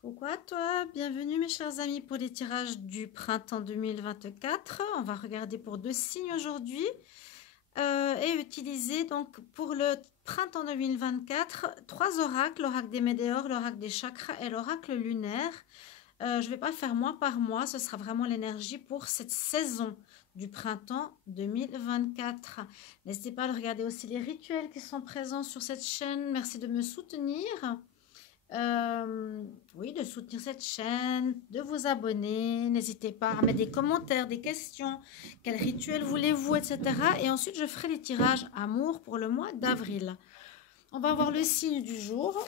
Coucou à toi, bienvenue mes chers amis pour les tirages du printemps 2024. On va regarder pour deux signes aujourd'hui et utiliser donc pour le printemps 2024 trois oracles, l'oracle des météores, l'oracle des chakras et l'oracle lunaire. Je ne vais pas faire mois par mois, ce sera vraiment l'énergie pour cette saison du printemps 2024. N'hésitez pas à regarder aussi les rituels qui sont présents sur cette chaîne. Merci de me soutenir. Oui, de soutenir cette chaîne, de vous abonner. N'hésitez pas à mettre des commentaires, des questions. Quel rituel voulez-vous, etc. Et ensuite, je ferai les tirages amour pour le mois d'avril. On va voir le signe du jour.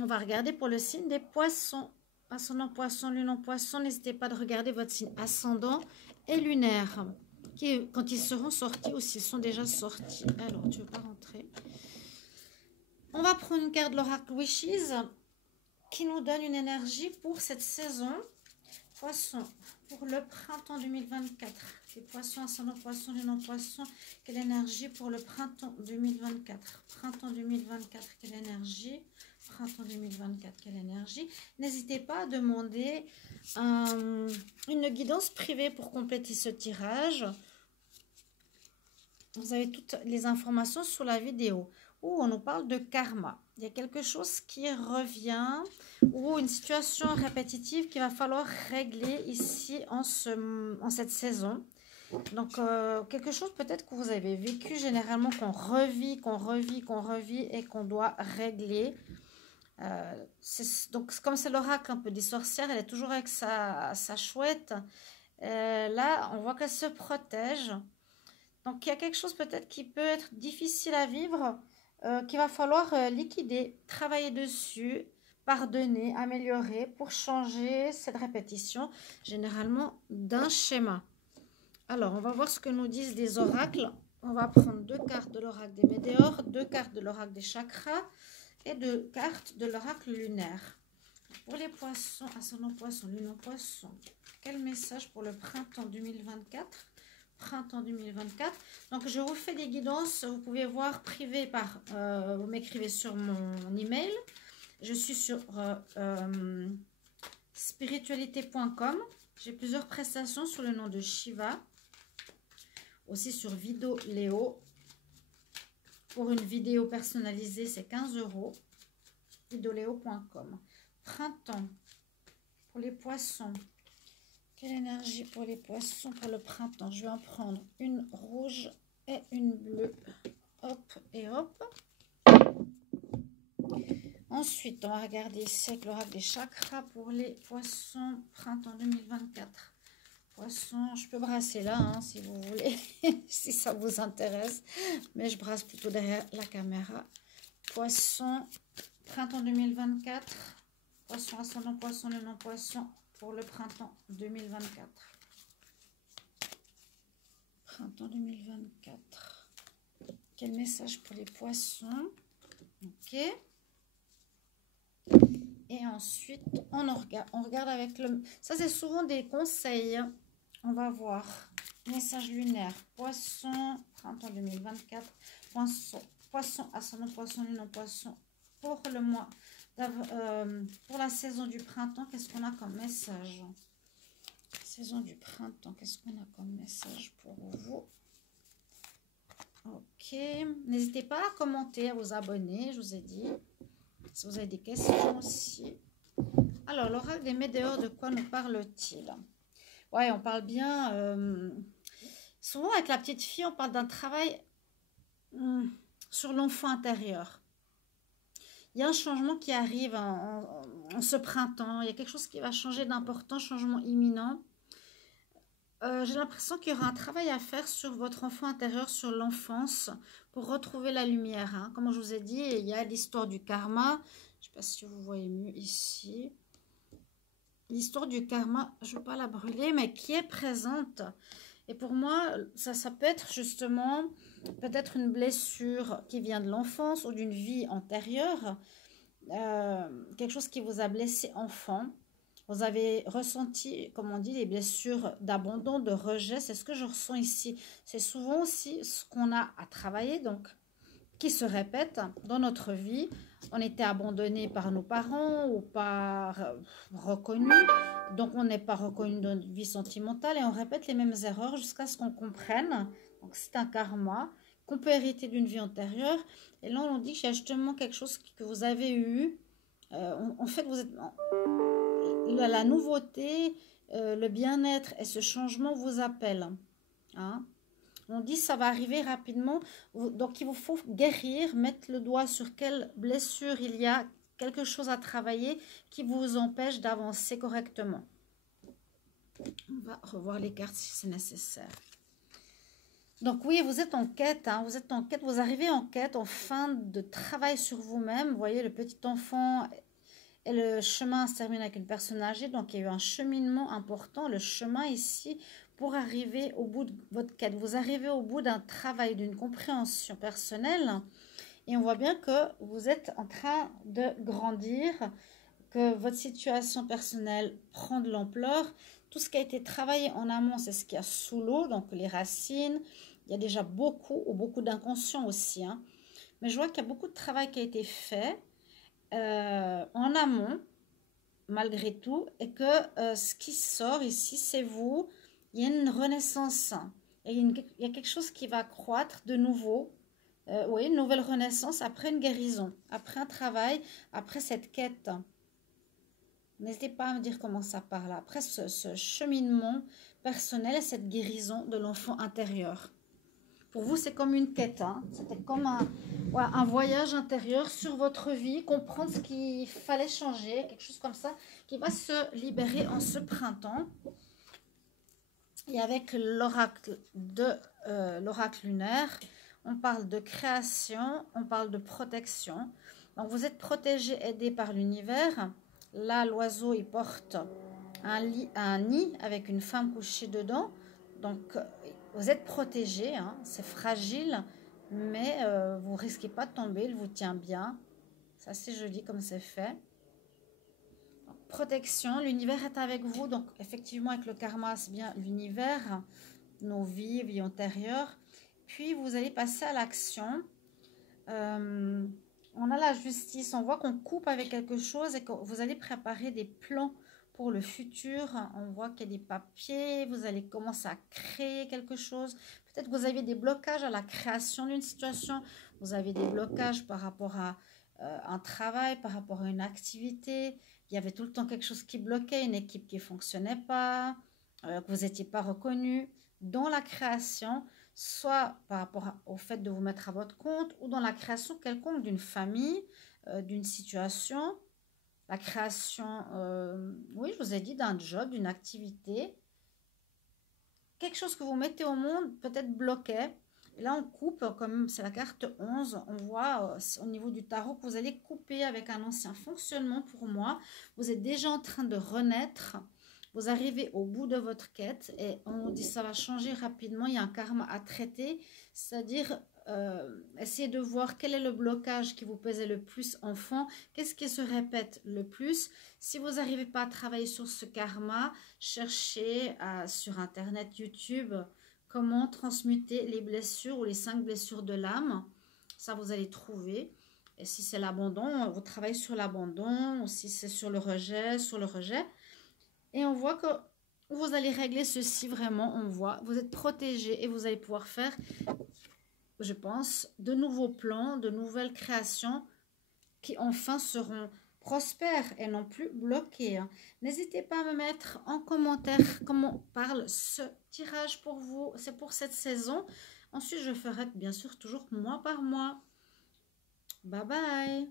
On va regarder pour le signe des poissons. Ascendant poisson, lune en poisson. N'hésitez pas de regarder votre signe ascendant et lunaire. Quand ils seront sortis ou s'ils sont déjà sortis. Alors, tu ne veux pas rentrer? On va prendre une carte de l'oracle Wishes qui nous donne une énergie pour cette saison. Poisson, pour le printemps 2024. Les poissons, ascendant poisson, lune en poisson. Quelle énergie pour le printemps 2024? Printemps 2024, quelle énergie? Printemps 2024, quelle énergie? N'hésitez pas à demander une guidance privée pour compléter ce tirage. Vous avez toutes les informations sous la vidéo où on nous parle de karma. Il y a quelque chose qui revient ou une situation répétitive qu'il va falloir régler ici en cette saison. Donc, quelque chose peut-être que vous avez vécu généralement, qu'on revit et qu'on doit régler. Donc, comme c'est l'oracle un peu des sorcières, elle est toujours avec sa chouette. Là, on voit qu'elle se protège. Donc, il y a quelque chose peut-être qui peut être difficile à vivre, qu'il va falloir liquider, travailler dessus, pardonner, améliorer pour changer cette répétition, généralement d'un schéma. Alors, on va voir ce que nous disent les oracles. On va prendre deux cartes de l'oracle des météores, deux cartes de l'oracle des chakras et deux cartes de l'oracle lunaire. Pour les poissons, ascendant poisson, lune en poisson, quel message pour le printemps 2024 ? Printemps 2024. Donc, je vous fais des guidances. Vous pouvez voir privé par... vous m'écrivez sur mon email. Je suis sur spiritualité.com. J'ai plusieurs prestations sous le nom de Shiva. Aussi sur Vidéo. Pour une vidéo personnalisée, c'est 15 €. Vidéoléo.com. Printemps. Pour les poissons. Quelle énergie pour les poissons pour le printemps? Je vais en prendre une rouge et une bleue. Hop et hop. Ensuite, on va regarder ici avec l'oracle des chakras pour les poissons printemps 2024. Poissons, je peux brasser là hein, si vous voulez, si ça vous intéresse. Mais je brasse plutôt derrière la caméra. Poissons printemps 2024. Poisson ascendant poisson, lune en poisson. Pour le printemps 2024. Printemps 2024. Quel message pour les poissons? Ok. Et ensuite, on regarde avec le... Ça, c'est souvent des conseils. On va voir. Message lunaire. Poisson, printemps 2024. Poisson, ascendant poisson, lune en poisson. Pour le mois... pour la saison du printemps, qu'est-ce qu'on a comme message? Saison du printemps, qu'est-ce qu'on a comme message pour vous? Ok, n'hésitez pas à commenter, à vous abonner, je vous ai dit. Si vous avez des questions aussi. Alors, l'oracle des météores, de quoi nous parle-t-il? Ouais, on parle bien... souvent, avec la petite fille, on parle d'un travail sur l'enfant intérieur. Il y a un changement qui arrive en ce printemps. Il y a quelque chose qui va changer d'important, changement imminent. J'ai l'impression qu'il y aura un travail à faire sur votre enfant intérieur, sur l'enfance, pour retrouver la lumière. Hein. Comme je vous ai dit, il y a l'histoire du karma. Je ne sais pas si vous voyez mieux ici. L'histoire du karma, je ne veux pas la brûler, mais qui est présente. Et pour moi, ça peut être justement peut-être une blessure qui vient de l'enfance ou d'une vie antérieure. Quelque chose qui vous a blessé enfant. Vous avez ressenti, comme on dit, les blessures d'abandon, de rejet. C'est ce que je ressens ici. C'est souvent aussi ce qu'on a à travailler. Donc, qui se répètent dans notre vie. On était abandonné par nos parents ou pas reconnu. Donc, on n'est pas reconnu dans notre vie sentimentale et on répète les mêmes erreurs jusqu'à ce qu'on comprenne. Donc, c'est un karma qu'on peut hériter d'une vie antérieure. Et là, on dit qu'il y a justement quelque chose que vous avez eu. En fait, vous êtes la nouveauté, le bien-être et ce changement vous appellent. Hein? On dit ça va arriver rapidement, donc il vous faut guérir, mettre le doigt sur quelle blessure il y a, quelque chose à travailler qui vous empêche d'avancer correctement. On va revoir les cartes si c'est nécessaire. Donc oui, vous êtes en quête, hein, vous êtes en quête, vous arrivez en quête, en fin de travail sur vous-même. Vous voyez, le petit enfant et le chemin se termine avec une personne âgée, donc il y a eu un cheminement important. Le chemin ici, pour arriver au bout de votre quête, vous arrivez au bout d'un travail, d'une compréhension personnelle, et on voit bien que vous êtes en train de grandir, que votre situation personnelle prend de l'ampleur. Tout ce qui a été travaillé en amont, c'est ce qu'il y a sous l'eau, donc les racines. Il y a déjà beaucoup d'inconscient aussi. Hein. Mais je vois qu'il y a beaucoup de travail qui a été fait en amont, malgré tout, et que ce qui sort ici, c'est vous. Il y a une renaissance. Et il y a quelque chose qui va croître de nouveau. Oui, une nouvelle renaissance après une guérison, après un travail, après cette quête. N'hésitez pas à me dire comment ça parle. Après ce cheminement personnel et cette guérison de l'enfant intérieur. Pour vous, c'est comme une quête. Hein. C'était comme un voyage intérieur sur votre vie, comprendre ce qu'il fallait changer, quelque chose comme ça, qui va se libérer en ce printemps. Et avec l'oracle lunaire, on parle de création, on parle de protection. Donc, vous êtes protégé, aidé par l'univers. Là, l'oiseau, il porte un nid avec une femme couchée dedans. Donc, vous êtes protégé, hein, c'est fragile, mais vous ne risquez pas de tomber, il vous tient bien. Ça, c'est joli comme c'est fait. Donc, protection, l'univers est avec vous. Donc, effectivement, avec le karma, c'est bien l'univers, nos vies antérieures. Puis, vous allez passer à l'action. On a la justice, on voit qu'on coupe avec quelque chose et que vous allez préparer des plans pour le futur. On voit qu'il y a des papiers, vous allez commencer à créer quelque chose. Peut-être que vous avez des blocages à la création d'une situation, vous avez des blocages par rapport à un travail, par rapport à une activité. Il y avait tout le temps quelque chose qui bloquait, une équipe qui ne fonctionnait pas, que vous n'étiez pas reconnu. Dans la création, soit par rapport au fait de vous mettre à votre compte ou dans la création quelconque d'une famille, d'une situation, la création, oui, je vous ai dit, d'un job, d'une activité, quelque chose que vous mettez au monde, peut-être bloqué. Et là, on coupe, comme c'est la carte 11, on voit au niveau du tarot que vous allez couper avec un ancien fonctionnement pour moi. Vous êtes déjà en train de renaître. Vous arrivez au bout de votre quête et on dit ça va changer rapidement. Il y a un karma à traiter, c'est-à-dire essayez de voir quel est le blocage qui vous pesait le plus enfant, qu'est-ce qui se répète le plus. Si vous n'arrivez pas à travailler sur ce karma, cherchez sur Internet, YouTube, comment transmuter les blessures ou les 5 blessures de l'âme. Ça, vous allez trouver. Et si c'est l'abandon, vous travaillez sur l'abandon, ou si c'est sur le rejet. Et on voit que vous allez régler ceci vraiment, on voit. Vous êtes protégé et vous allez pouvoir faire, je pense, de nouveaux plans, de nouvelles créations qui enfin seront prospères et non plus bloquées. Hein. N'hésitez pas à me mettre en commentaire comment parle ce tirage pour vous. C'est pour cette saison. Ensuite, je ferai bien sûr toujours mois par mois. Bye bye.